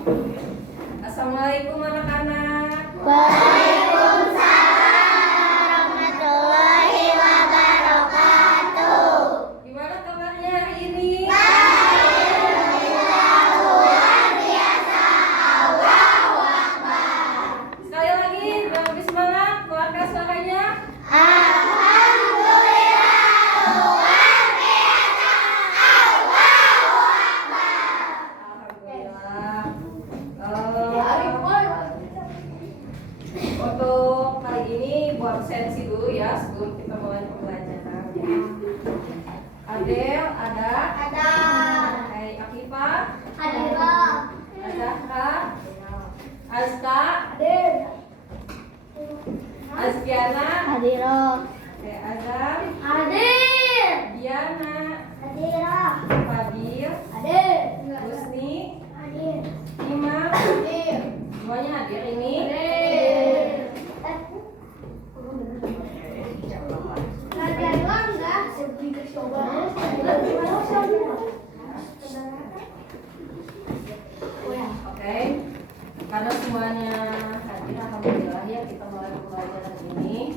Assalamualaikum anak-anak. Waalaikumsalam warahmatullahi wabarakatuh. Gimana kabarnya hari ini? Alhamdulillah luar biasa. Allahu Akbar. Sekali lagi, lebih semangat, keluarga suaranya. Alhamdulillah luar biasa. Allahu Akbar. Alhamdulillah. Untuk kali ini buat sensi dulu ya sebelum kita mulai pembelajaran. Adel, ada? Ada. Hai, Akifah? Hadira. Azahra? Azka? Hadir. Azkiana? Hadira. Oke, Azam? Hadir. Diana? Hadira. Fadil? Hadir. Husni? Hadir. Imam? Hadir. Semuanya hadir ini? Oke, karena semuanya hadir, alhamdulillah ya kita mulai pembelajaran ini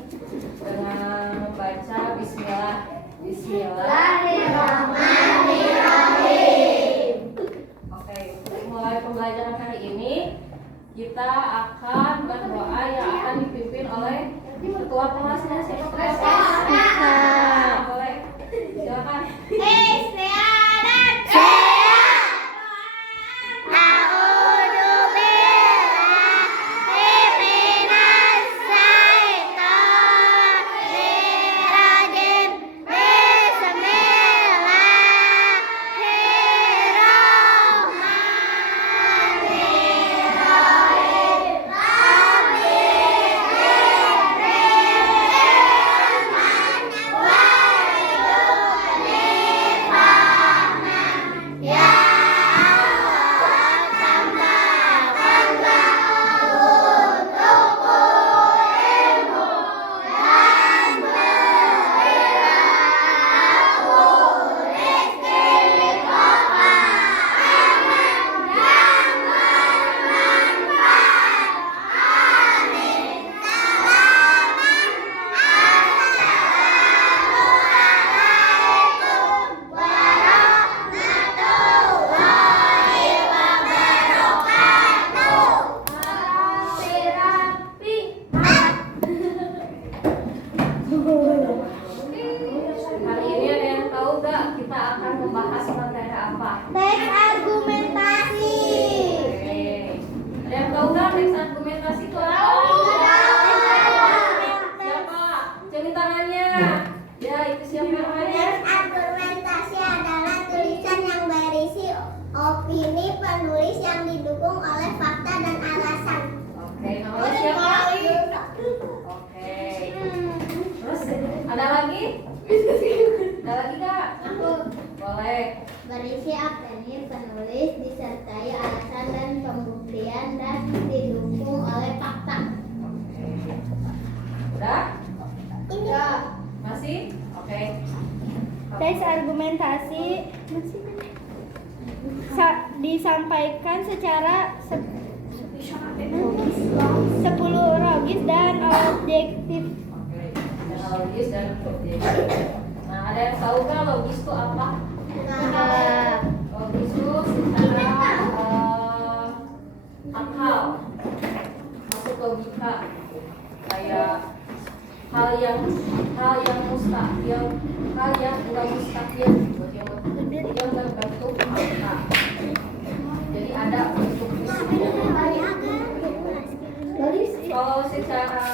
dengan membaca Bismillah. Bismillahirrahmanirrahim. Oke, untuk mulai pembelajaran hari ini kita akan berdoa yang akan dipimpin oleh ketua kelasnya. Siapa ketua? Boleh, silakan. Hari ini ada yang tahu gak kita akan membahas materi apa? Teks argumentasi. Oke. Ada yang tahu gak teks argumentasi itu apa? Siapa? Cari tangannya. Ya, itu siapa namanya? Argumentasi adalah tulisan yang berisi opini penulis yang didukung oleh fakta dan alasan. Oke, namanya siapa? Oke. Terus ada lagi? Ada lagi gak? Boleh. Berisi opini penulis disertai alasan dan pembuktian dan didukung oleh fakta. Udah? Iya. Masih? Oke. Teks argumentasi disampaikan secara 10 logis dan objektif. Oke. Ada logis dan objektif. Nah, ada yang tahu gak logis itu apa? Logis itu secara akal, masuk logika, kayak hal yang mustahil, hal yang enggak mustahil, yang berbentuk fakta. Jadi ada bentuk kalau secara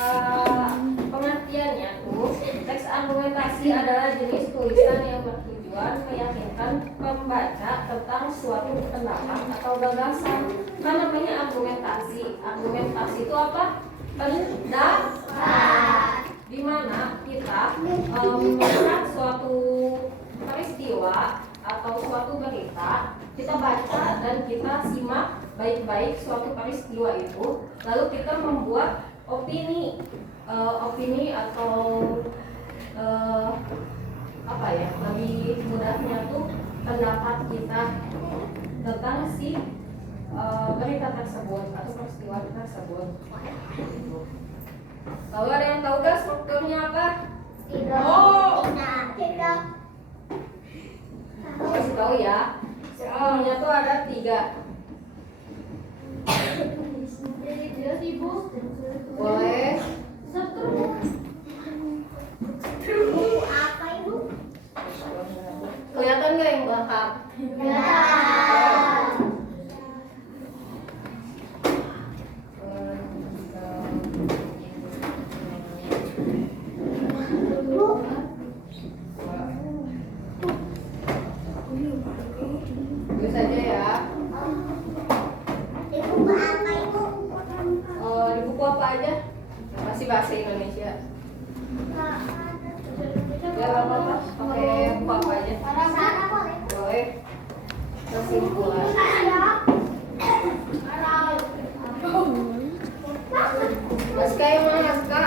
pengertiannya tuh, teks argumentasi adalah jenis tulisan yang bertujuan meyakinkan pembaca tentang suatu pendapat atau gagasan. Kan namanya argumentasi. Argumentasi itu apa? Pendapat. Di mana kita melihat suatu peristiwa atau suatu berita, kita baca dan kita simak baik-baik suatu peristiwa itu, lalu kita membuat opini atau apa ya, lebih mudahnya tuh pendapat kita tentang si berita tersebut atau peristiwa tersebut. Lalu ada yang tahu gak strukturnya apa? Tidak. Oh. Tidak. Aku kasih tahu ya. Strukturnya tuh ada 3. Boleh. Apa ibu? Kelihatan gak yang belakang? Ya. Itu saja ya. Di buku apa ibu? Di buku apa aja? Yang pasti bahasa Indonesia. Ya nggak apa-apa. Pakai buku apa aja? Sana boleh. Boleh. Kesimpulan. Aska yang mana Aska?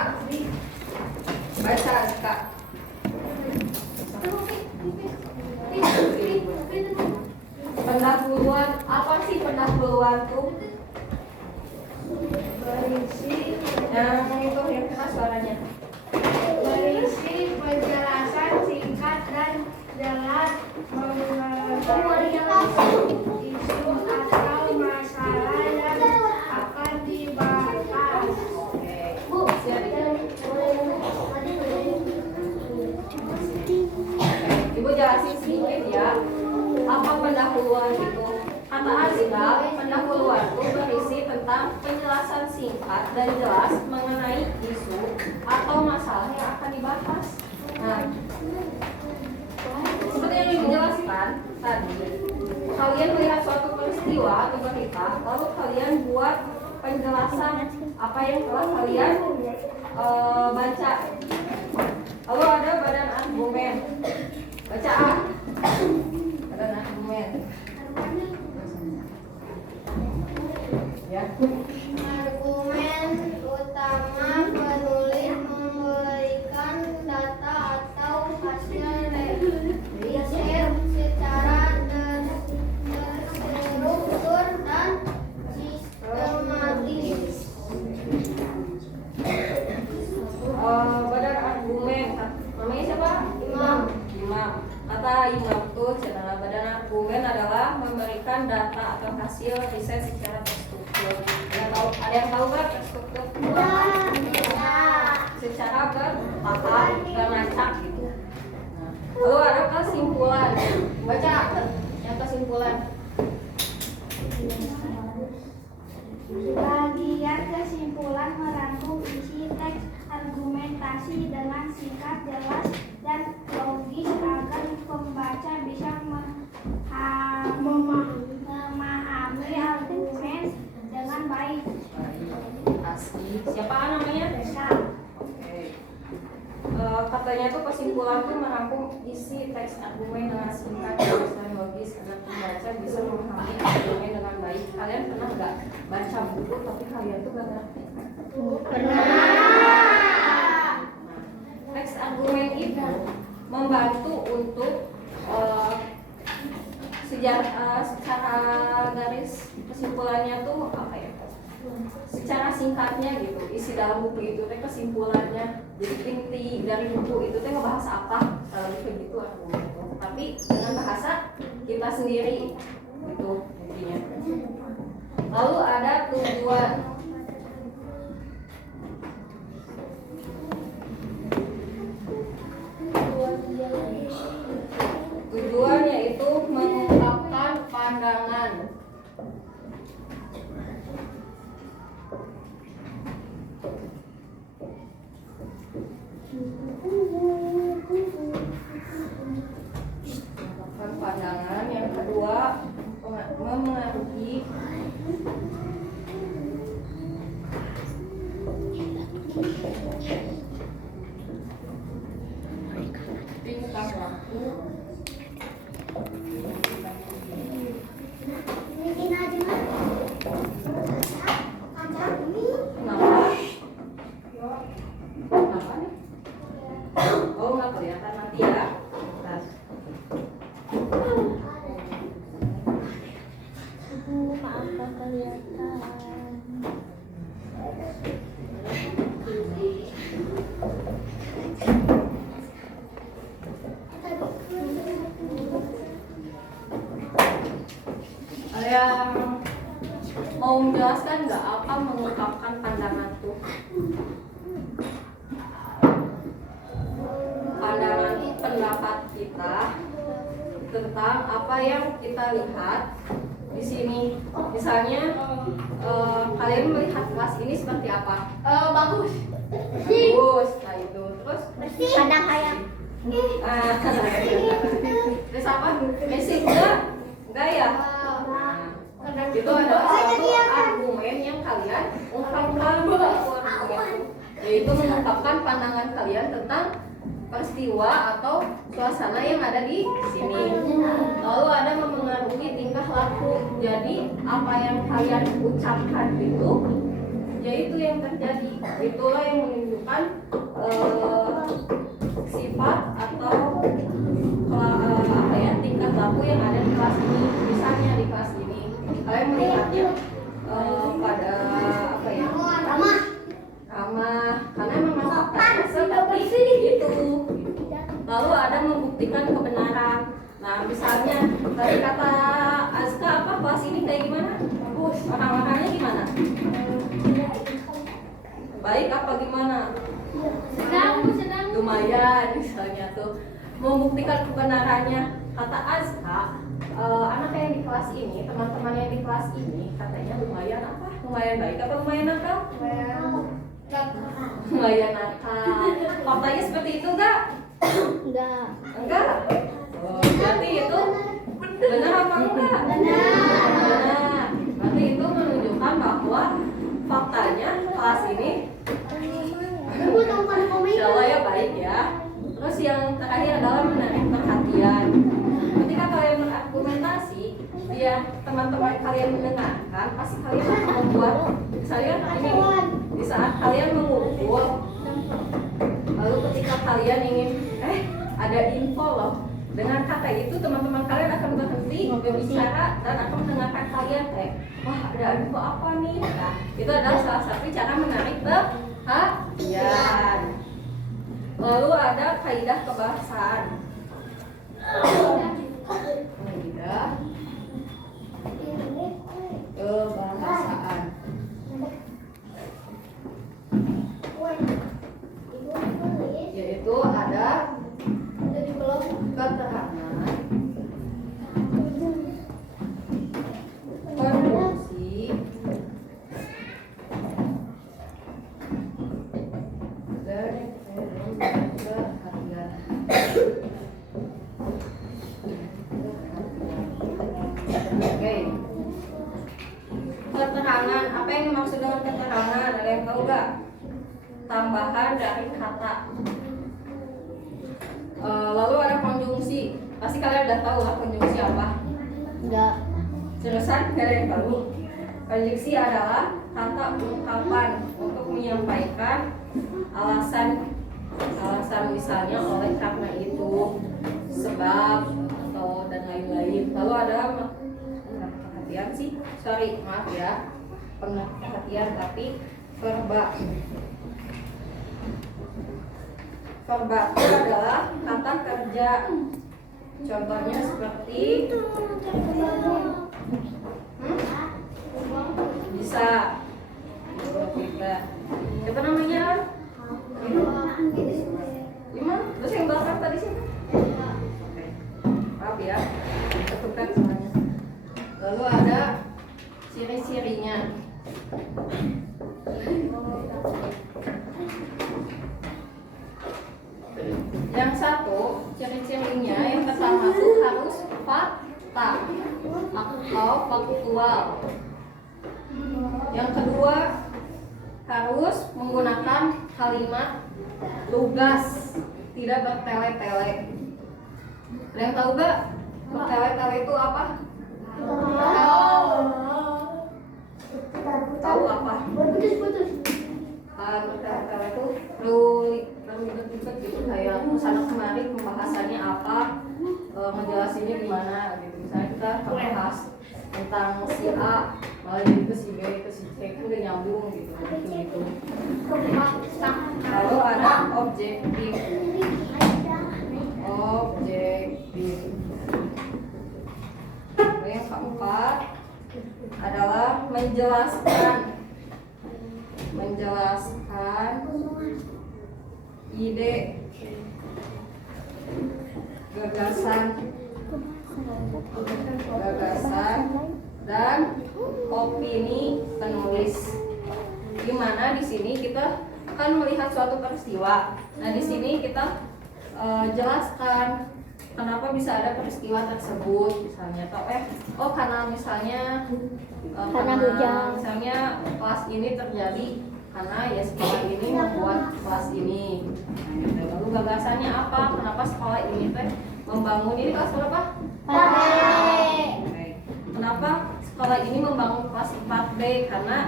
Baca Aska. Pendahuluan, apa sih pendahuluan tuh? Berisi Yang keras suaranya. berisi penjelasan singkat dan jelas mengenai isu atau masalah yang akan dibahas. Oke. Ibu jelasin sedikit ya. Apa pendahuluan itu? Kata Azka, pendahuluan itu berisi tentang penjelasan singkat dan jelas mengenai isu atau masalah yang akan dibahas. Nah, seperti yang Ibu jelaskan tadi, kalian melihat suatu peristiwa atau berita, lalu kalian buat penjelasan apa yang telah kalian baca. Lalu ada badan argumen. Baca A. Badan argumen. Ya. Argumen utama penulis memberikan data atau hasil riset secara terstruktur dan sistematis. Badan argumen. Namanya siapa? Imam. Imam. Kata Imam tuh, adalah badan argumen adalah memberikan data atau hasil riset secara terstruktur. Ada yang tahu nggak terstruktur? Secara bertahap, beracak gitu. Nah, lalu ada kesimpulan. Baca yang kesimpulan. Bagian kesimpulan merangkum isi teks argumentasi dengan singkat, jelas, dan logis agar pembaca bisa memahami argumen dengan baik. Asli. Siapa namanya? Oke. Katanya tuh kesimpulan tuh merangkum isi teks argumen dengan singkat, jelas, dan logis agar pembaca bisa memahami argumen dengan baik. Kalian pernah nggak baca buku tapi kalian tuh nggak ngerti? Teks argumen itu membantu untuk secara garis kesimpulannya tuh apa ya? Secara singkatnya gitu, isi dalam buku itu teh kesimpulannya. Jadi inti dari buku itu teh ngebahas apa? Lebih begitu argumen itu. Tapi dengan bahasa kita sendiri gitu intinya. Lalu ada tujuan. Tujuan yaitu mengungkapkan pandangan. Mengungkapkan pandangan. Yang kedua, memengaruhi tingkah laku. Kenapa? Kenapa nih? Oh, nggak kelihatan nanti ya. Bentar. Maaf kalian. Mau menjelaskan nggak apa mengungkapkan pandangan tuh? Pandangan pendapat kita tentang apa yang kita lihat di sini. Misalnya kalian melihat kelas ini seperti apa? Bagus. Bagus. Nah itu terus Ada kayak terus apa? Basic enggak ya? Itu adalah satu argumen yang kalian ungkapkan, yaitu mengungkapkan pandangan kalian tentang peristiwa atau suasana yang ada di sini. Lalu ada memengaruhi tingkah laku. Jadi apa yang kalian ucapkan itu, yaitu yang terjadi. Itulah yang menunjukkan sifat atau apa ya, tingkah laku yang ada di kelas ini. Misalnya di kelas ini kalian melihatnya pada apa ya, ramah karena memang faktanya seperti itu. Lalu ada membuktikan kebenaran. Nah misalnya tadi kata Azka apa, kelas ini kayak gimana? Bagus. Orang-orangnya gimana? Baik apa gimana? Sedang. Lumayan misalnya tuh. Membuktikan kebenarannya kata Azka, anak yang di kelas ini, teman-teman yang di kelas ini katanya lumayan apa? Lumayan baik apa lumayan nakal? Lumayan nakal. Faktanya seperti itu enggak? Enggak? Oh, berarti itu benar apa enggak? Benar. Berarti itu menunjukkan bahwa faktanya kelas ini insya Allah ya baik ya. Terus yang terakhir adalah menarik perhatian. Ketika kalian berargumentasi, biar teman-teman kalian mendengarkan, pasti kalian akan membuat, misalnya ini di saat kalian mengumpul, lalu ketika kalian ingin ada info loh, dengan kata itu teman-teman kalian akan berhenti berbicara dan akan mendengarkan kalian wah ada info apa nih? Nah, itu adalah salah satu cara menarik perhatian. Lalu ada kaidah kebahasaan. Kaidah kebahasaan. Yaitu ada keterangan, konjungsi, dan perhatian. Oke. Keterangan, apa yang dimaksud dengan keterangan? Ada yang tahu gak? Tambahan dari kata. Lalu ada konjungsi. Pasti kalian udah tahu lah konjungsi apa? Enggak. Seriusan? Gak ada yang tahu? Konjungsi adalah kata ungkapan untuk menyampaikan alasan misalnya oleh karena itu, sebab atau dan lain-lain. Lalu ada perhatian sih, maaf ya, perhatian tapi verba. Verba itu adalah kata kerja. Contohnya seperti bisa kita siapa namanya? Lima? Terus yang belakang tadi siapa? Oke. Maaf ya, ketukar semuanya. Lalu ada ciri-cirinya. Yang satu, ciri-cirinya yang pertama tuh harus fakta atau faktual. Yang kedua, harus menggunakan kalimat lugas, tidak bertele-tele. Ada yang tahu gak bertele-tele itu apa? Tahu apa? Putus. Bertele-tele itu ribet-ribet gitu, kayak sana kemari pembahasannya apa, ngejelasinnya gimana gitu. Misalnya kita bahas tentang si A malah jadi ke si B, ke si C, kan udah nyambung gitu. Lalu ada objektif. Lalu yang keempat adalah menjelaskan ide, gagasan dan opini penulis. Gimana di sini kita akan melihat suatu peristiwa. Nah, di sini kita jelaskan kenapa bisa ada peristiwa tersebut, misalnya karena misalnya Karena hujan. misalnya kelas ini terjadi karena ya sekolah ini membuat kelas ini. Nah, gitu. Lalu gagasannya apa? Kenapa sekolah ini membangun ini kelas berapa? Oke. Kenapa sekolah ini membangun kelas 4B? Karena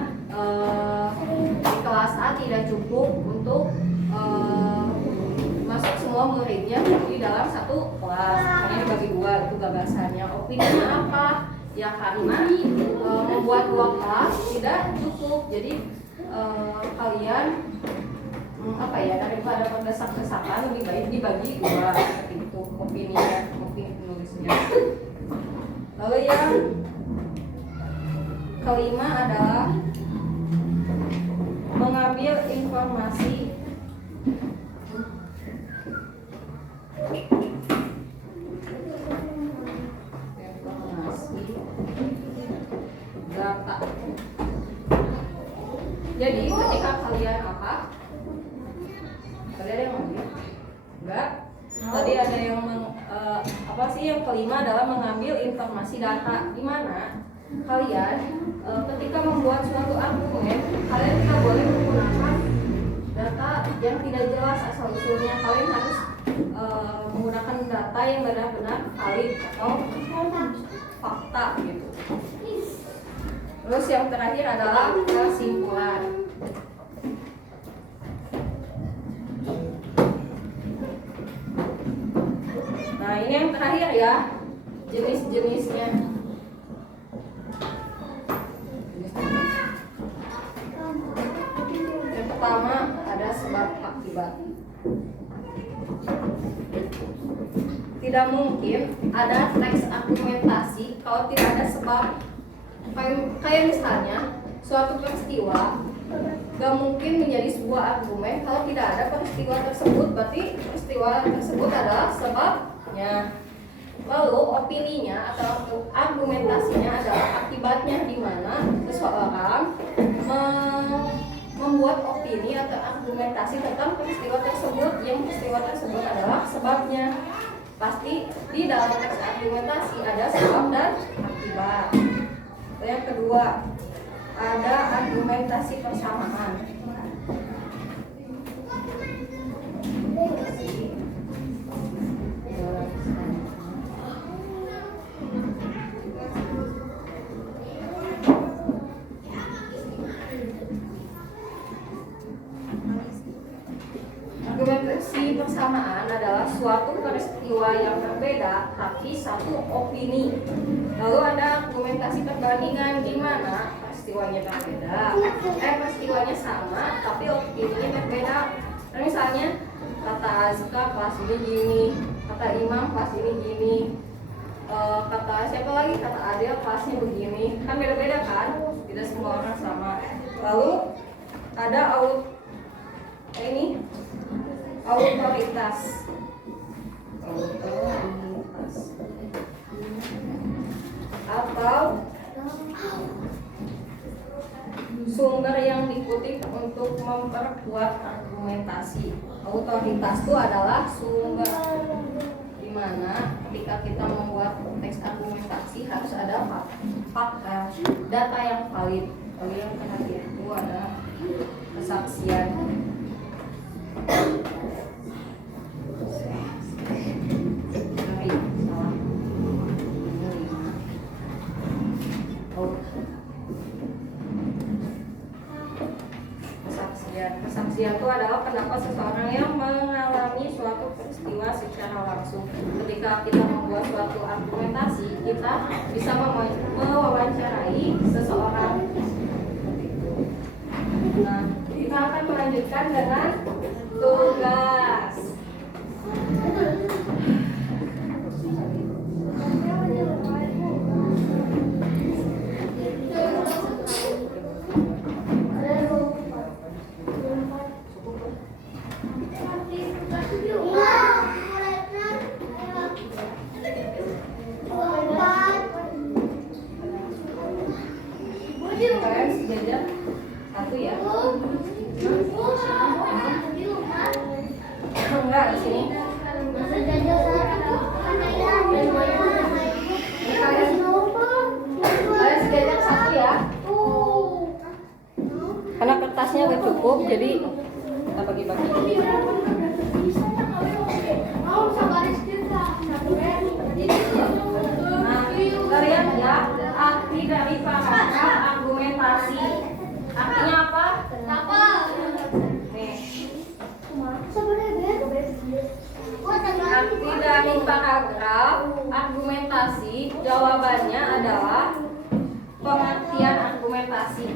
di kelas A tidak cukup untuk masuk semua muridnya di dalam satu kelas, hanya dibagi dua. Itu gagasannya. Opininya apa? Ya karena membuat dua kelas tidak cukup, jadi kalian daripada berdesak-desakan lebih baik dibagi dua, seperti itu opini penulisnya. Lalu yang kelima adalah mengambil informasi data. Jadi ketika kalian tadi ada yang ngambil? Enggak. Tadi ada yang yang kelima adalah mengambil informasi data, di mana kalian ketika membuat suatu argumen, kalian tidak boleh menggunakan data yang tidak jelas asal usulnya. Kalian harus menggunakan data yang benar-benar valid atau fakta gitu. Terus yang terakhir adalah kesimpulan. Nah, ini yang terakhir ya, jenis-jenisnya. Yang pertama ada sebab akibat. Tidak mungkin ada teks argumentasi kalau tidak ada sebab. Kayak misalnya suatu peristiwa gak mungkin menjadi sebuah argumen kalau tidak ada peristiwa tersebut. Berarti peristiwa tersebut adalah sebabnya. Lalu opininya atau argumentasinya adalah akibatnya, di mana seseorang membuat opini atau argumentasi tentang peristiwa tersebut, yang peristiwa tersebut adalah sebabnya. Pasti di dalam teks argumentasi ada sebab dan akibat. Yang kedua, ada argumentasi persamaan. Argumentasi persamaan adalah suatu peristiwa yang berbeda tapi satu opini. Lalu ada argumentasi perbandingan, di mana peristiwanya berbeda, peristiwanya sama tapi opininya berbeda. Nah, misalnya kata Azka kelas ini gini, kata Imam kelas ini gini, kata siapa lagi, kata Adel kelasnya begini, kan beda-beda kan, tidak semua orang sama. Lalu ada autoritas. Atau sumber yang dikutip untuk memperkuat argumentasi. Autoritas itu adalah sumber, di mana ketika kita membuat teks argumentasi harus ada fakta, data yang valid. Lalu yang terakhir itu ada kesaksian. Kesaksian itu adalah pendapat seseorang yang mengalami suatu peristiwa secara langsung. Ketika kita membuat suatu argumentasi, kita bisa mewawancarai seseorang. Nah, kita akan melanjutkan dengan tugas. Kalian sejajar satu ya. Enggak di sini. Kalian sejajar satu ya. Karena kertasnya udah cukup, jadi kita bagi-bagi. Nah, kalian ya arti dari paragraf argumentasi. Artinya apa? Nih. Arti dari paragraf argumentasi, jawabannya adalah pengertian argumentasi.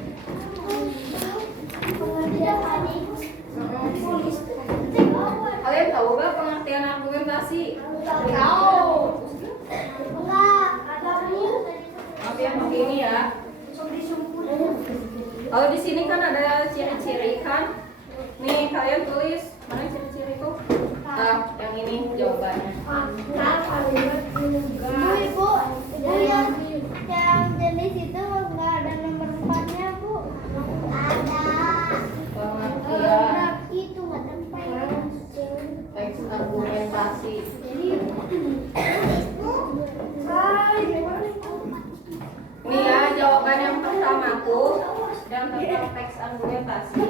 Kalian tahu gak pengertian argumentasi? Tahu. Maaf ya, pakai ini ya. Kalau di sini kan ada ciri-ciri kan? Nih kalian tulis mana ciri-ciri tuh? Nah, yang ini jawabannya. Bu, yang jenis itu nggak ada nomor 4-nya, Bu. Ada. Pengertian Itu nggak tempat. teks argumentasi. Ini ya jawaban yang pertama tuh dan tentang teks argumentasi.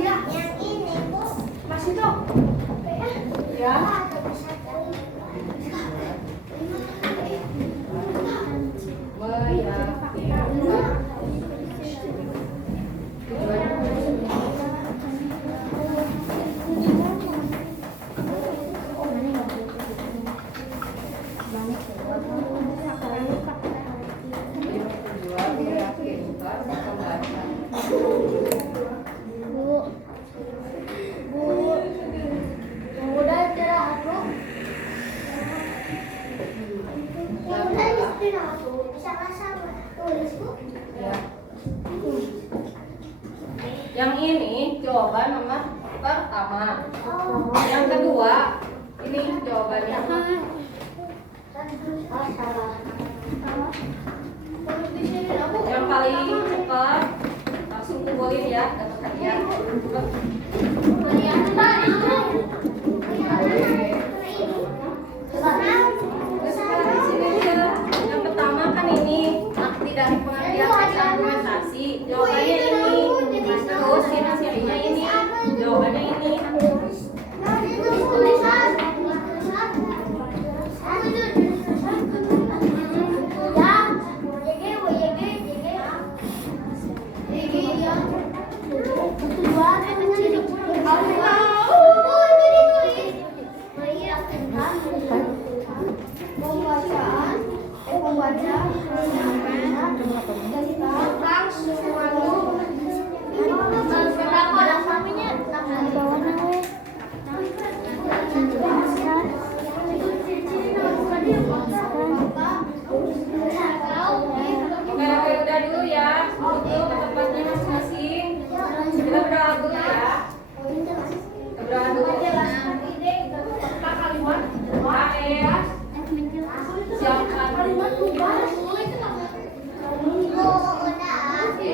Yang ini, Bu. Masih dong. Ya. Udah istirahat, Bu. Udah istirahat, Bu. Sama-sama tulis, Bu. Ya. Yang ini jawaban nomor pertama. Yang kedua, ini jawabannya. Oh, salah. Yang paling cepat langsung kumpulin ya dapat hadiah. Terus di sini juga yang pertama kan ini arti dari pengertian teks argumentasi. Jawabannya ini. Terus ciri-cirinya ini. Jawabannya ini. Oke, udah dulu ya. Duduk ke tempatnya masing-masing. Kita berdoa dulu ya. Kita berdoa dulu. Siapkan. Oke,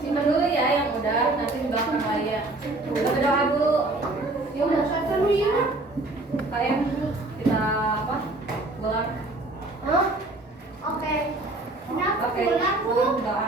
simpan dulu ya yang udah. Nanti di belakang lagi ya. Kita berdoa dulu. Ya udah, kalian kita apa? Gelar. Oke. Oke, doa.